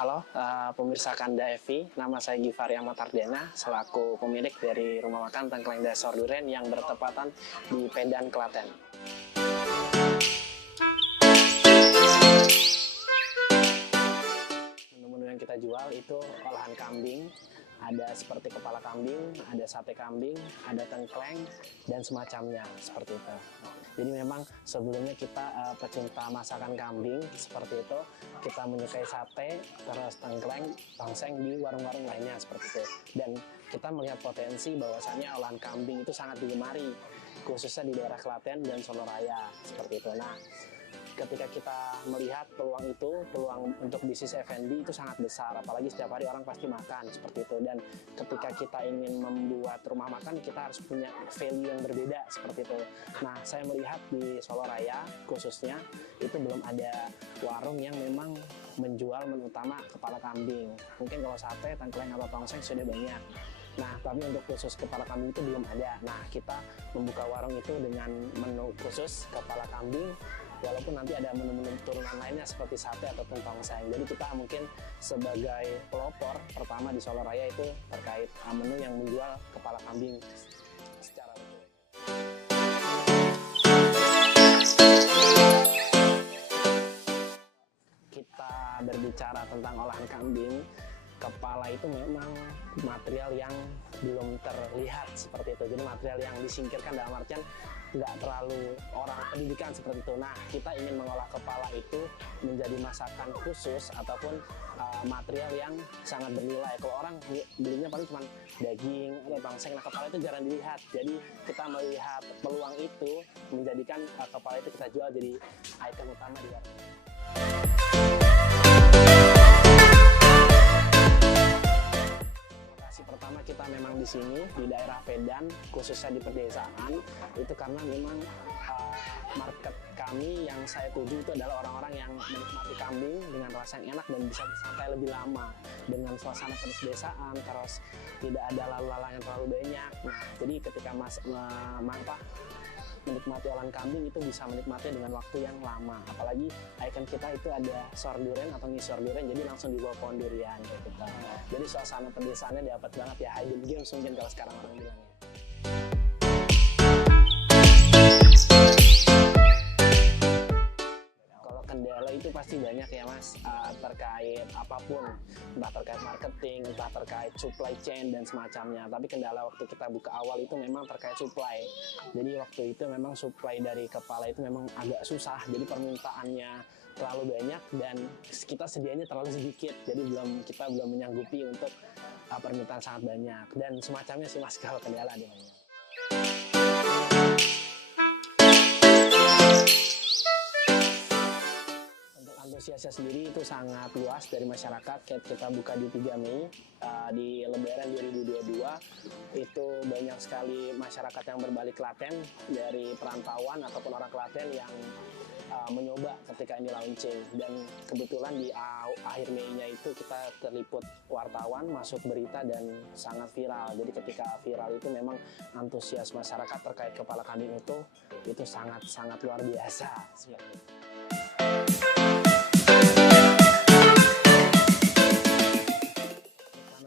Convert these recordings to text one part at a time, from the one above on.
Halo, pemirsa Kanda FI, nama saya Givari Ahmad Ardena, selaku pemilik dari Rumah Makan Tengkleng Dasar Duren yang bertepatan di Pedan, Klaten. Menu-menu yang kita jual itu olahan kambing, ada seperti kepala kambing, ada sate kambing, ada tengkleng, dan semacamnya, seperti itu. Jadi memang sebelumnya kita pecinta masakan kambing seperti itu, kita menyukai sate, terus tengkleng, tongseng di warung-warung lainnya seperti itu. Dan kita melihat potensi bahwasannya olahan kambing itu sangat digemari, khususnya di daerah Klaten dan Solo Raya seperti itu. Nah, ketika kita melihat peluang itu, peluang untuk bisnis F&B itu sangat besar, apalagi setiap hari orang pasti makan seperti itu. Dan ketika kita ingin membuat rumah makan, kita harus punya value yang berbeda seperti itu. Nah, saya melihat di Solo Raya khususnya itu belum ada warung yang memang menjual menu utama kepala kambing. Mungkin kalau sate, tengkleng atau tongseng sudah banyak. Nah, tapi untuk khusus kepala kambing itu belum ada. Nah, kita membuka warung itu dengan menu khusus kepala kambing, walaupun nanti ada menu-menu turunan lainnya seperti sate ataupun tongseng. Jadi kita mungkin sebagai pelopor pertama di Solo Raya itu terkait menu yang menjual kepala kambing secara betul. Kita berbicara tentang olahan kambing, kepala itu memang material yang belum terlihat seperti itu. Jadi material yang disingkirkan dalam artian nggak terlalu orang pendidikan seperti itu. Nah, kita ingin mengolah kepala itu menjadi masakan khusus ataupun material yang sangat bernilai. Kalau orang belinya paling cuma daging atau tongseng, nah kepala itu jarang dilihat. Jadi kita melihat peluang itu menjadikan kepala itu kita jual jadi item utama di warung. Pertama kita memang di sini di daerah Pedan, khususnya di pedesaan, itu karena memang market kami yang saya tuju itu adalah orang-orang yang menikmati kambing dengan rasa yang enak dan bisa sampai lebih lama dengan suasana pedesaan, terus tidak ada lalu lalang yang terlalu banyak. Nah, jadi ketika menikmati olahan kambing itu bisa menikmati dengan waktu yang lama, apalagi ikon kita itu ada sor duren atau ngisor duren, jadi langsung di bawah pohon durian gitu. Jadi suasana pedesaannya dapat banget ya, hidden games mungkin kalau sekarang orang bilangnya. Kalau kendala itu pasti banyak ya mas, terkait apapun, entah terkait marketing, entah terkait supply chain dan semacamnya. Tapi kendala waktu kita buka awal itu memang terkait supply. Jadi waktu itu memang supply dari kepala itu memang agak susah. Jadi permintaannya terlalu banyak dan kita sedianya terlalu sedikit. Jadi kita belum menyanggupi untuk permintaan sangat banyak dan semacamnya sih mas kalau kendala di mana. Antusiasnya sendiri itu sangat luas dari masyarakat. Kita buka di 3 Mei di Lebaran 2022 itu banyak sekali masyarakat yang berbalik Klaten dari perantauan ataupun orang Klaten yang mencoba ketika ini launching, dan kebetulan di akhir Mei-nya itu kita terliput wartawan, masuk berita dan sangat viral. Jadi ketika viral itu memang antusias masyarakat terkait kepala kambing itu sangat luar biasa.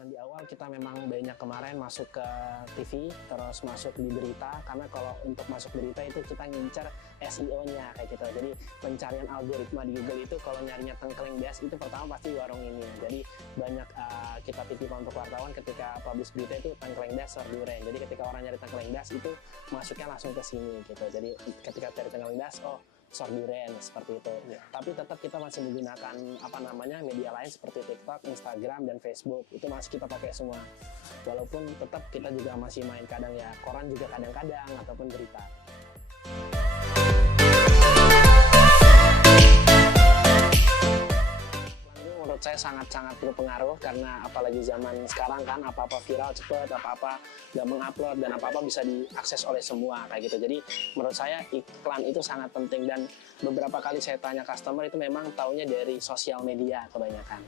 Di awal kita memang banyak kemarin masuk ke TV, terus masuk di berita, karena kalau untuk masuk berita itu kita ngincer SEO-nya kayak gitu. Jadi pencarian algoritma di Google itu kalau nyarinya tengkleng das itu pertama pasti warung ini. Jadi banyak kita titipkan untuk wartawan ketika publish berita itu tengkleng das sor duren. Jadi ketika orang nyari tengkleng das itu masuknya langsung ke sini gitu. Jadi ketika cari tengkleng das, oh sor duren seperti itu. Ya. Tapi tetap kita masih menggunakan media lain seperti TikTok, Instagram dan Facebook. Itu masih kita pakai semua. Walaupun tetap kita juga masih main kadang ya koran juga kadang-kadang ataupun berita. Menurut saya sangat berpengaruh karena apalagi zaman sekarang kan apa-apa viral cepet, apa-apa gampang upload dan apa-apa bisa diakses oleh semua kayak gitu. Jadi menurut saya iklan itu sangat penting dan beberapa kali saya tanya customer itu memang taunya dari sosial media kebanyakan.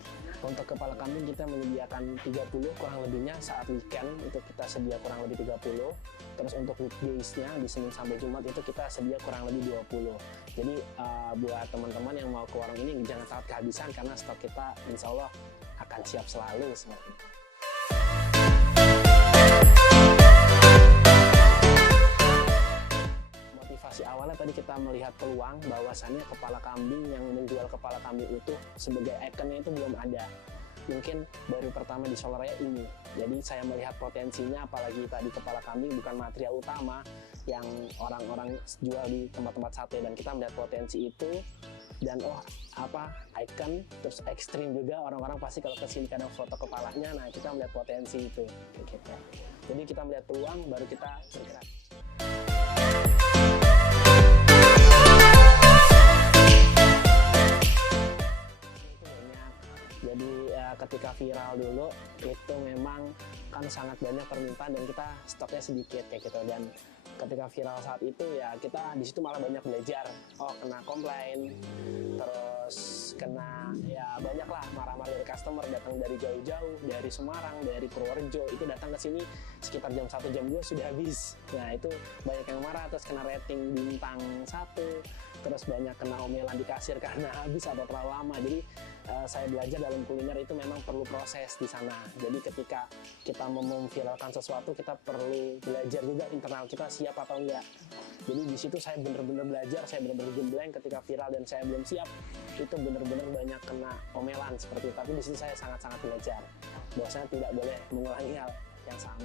Untuk kepala kambing kita menyediakan 30 kurang lebihnya saat weekend itu kita sedia kurang lebih 30. Terus untuk weekdays-nya di Senin sampai Jumat itu kita sedia kurang lebih 20. Jadi buat teman-teman yang mau ke warung ini jangan takut kehabisan karena stok kita insya Allah akan siap selalu seperti itu. Motivasi awalnya tadi kita melihat peluang bahwasannya kepala kambing yang menjual kepala kambing utuh sebagai ikonnya itu belum ada. Mungkin baru pertama di Solo Raya ini. Jadi saya melihat potensinya, apalagi tadi kepala kambing bukan material utama yang orang-orang jual di tempat-tempat sate, dan kita melihat potensi itu. Dan ikon terus ekstrim juga, orang-orang pasti kalau kesini kadang foto kepalanya. Nah, kita melihat potensi itu kayak gitu. Jadi kita melihat peluang baru kita bergerak. Jadi ketika viral dulu itu memang kan sangat banyak permintaan dan kita stoknya sedikit kayak gitu. Dan ketika viral saat itu ya kita di situ malah banyak belajar. Kena komplain, terus kena ya banyak lah marah-marah dari customer, datang dari jauh-jauh, dari Semarang, dari Purworejo, itu datang ke sini sekitar jam 1 jam 2 sudah habis. Nah itu banyak yang marah, terus kena rating bintang 1, terus banyak kena omelan di kasir karena habis atau terlalu lama. Jadi saya belajar dalam kuliner itu memang perlu proses di sana. Jadi ketika kita mau memviralkan sesuatu, kita perlu belajar juga internal kita siap atau enggak. Jadi di situ saya benar-benar belajar, saya benar-benar gembleng ketika viral dan saya belum siap. Itu benar-benar banyak kena omelan seperti itu. Tapi di situ saya sangat-sangat belajar bahwasanya tidak boleh mengulangi hal yang sama.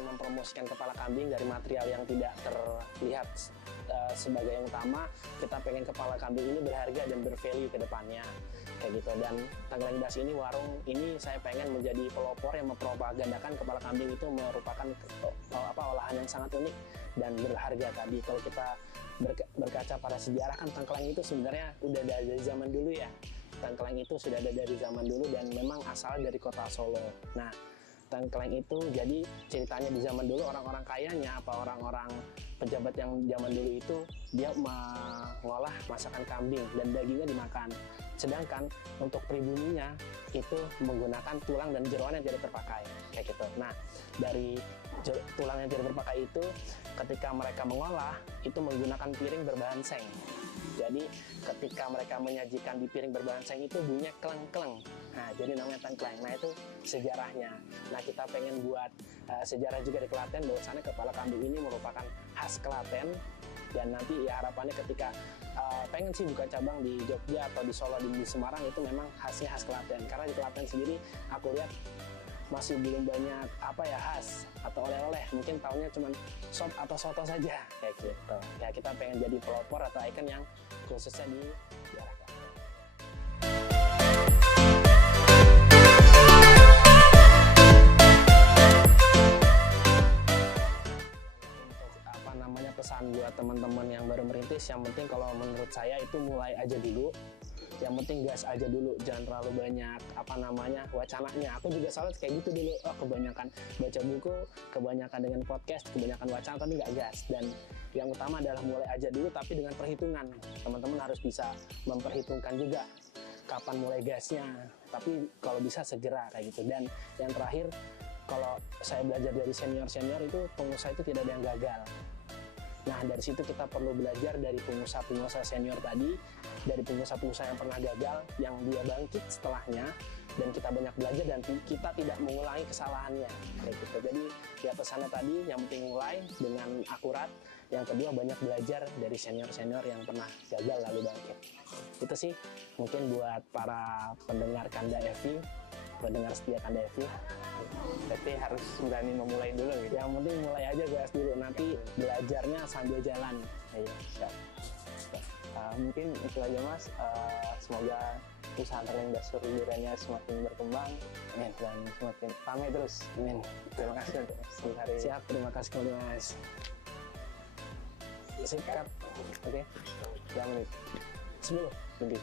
Mempromosikan kepala kambing dari material yang tidak terlihat sebagai yang utama. Kita pengen kepala kambing ini berharga dan bervalue ke depannya kayak gitu. Dan Tengkleng Das ini, warung ini saya pengen menjadi pelopor yang mempropagandakan kepala kambing itu merupakan olahan yang sangat unik dan berharga. Tadi kalau kita berkaca pada sejarah kan Tengkleng itu sebenarnya udah ada dari zaman dulu ya. Tengkleng itu sudah ada dari zaman dulu dan memang asal dari kota Solo. Nah, Tengkleng itu jadi ceritanya di zaman dulu orang-orang kayanya orang-orang pejabat yang zaman dulu itu dia mengolah masakan kambing dan dagingnya dimakan. Sedangkan untuk pribuminya itu menggunakan tulang dan jeroan yang tidak terpakai kayak gitu. Nah, dari tulang yang tidak terpakai itu ketika mereka mengolah itu menggunakan piring berbahan seng. Jadi ketika mereka menyajikan di piring berbahan seng itu bunyinya kleng-kleng. Nah, jadi namanya Tengkleng. Nah, itu sejarahnya. Nah, kita pengen buat sejarah juga di Klaten bahwasannya kepala kambing ini merupakan khas Klaten. Dan nanti ya harapannya ketika pengen sih buka cabang di Jogja atau di Solo, di Semarang, itu memang khasnya khas Klaten. Karena di Klaten sendiri aku lihat masih belum banyak khas atau oleh-oleh, mungkin tahunya cuma sop atau soto saja kayak gitu. Ya kita pengen jadi pelopor atau ikon yang khususnya di daerah Klaten. Untuk pesan buat teman-teman yang baru merintis, yang penting kalau menurut saya itu mulai aja dulu. Yang penting gas aja dulu, jangan terlalu banyak wacananya. Aku juga selalu kayak gitu dulu, kebanyakan baca buku, kebanyakan dengan podcast, kebanyakan wacana tapi nggak gas. Dan yang utama adalah mulai aja dulu tapi dengan perhitungan. Teman-teman harus bisa memperhitungkan juga kapan mulai gasnya, tapi kalau bisa segera kayak gitu. Dan yang terakhir, kalau saya belajar dari senior-senior itu pengusaha itu tidak ada yang gagal. Nah, dari situ kita perlu belajar dari pengusaha-pengusaha senior tadi, dari pengusaha-pengusaha yang pernah gagal, yang dia bangkit setelahnya, dan kita banyak belajar dan kita tidak mengulangi kesalahannya kayak gitu. Jadi ya pesannya tadi, yang penting mulai dengan akurat, yang kedua banyak belajar dari senior-senior yang pernah gagal lalu bangkit. Itu sih mungkin buat para pendengar Kanda FI, pendengar setia Kanda FI. Tapi harus berani memulai dulu gitu. Yang penting mulai aja gas dulu, nanti belajarnya sambil jalan. Iya, siap. Mungkin itu aja Mas. Semoga usaha Tengkleng Das liburannya semakin berkembang, amin, dan semakin ramai terus. Amin. Terima kasih untuk hari ini. Siap, terima kasih kembali Mas. Sikat. Oke. 2 menit. 10. Lebih.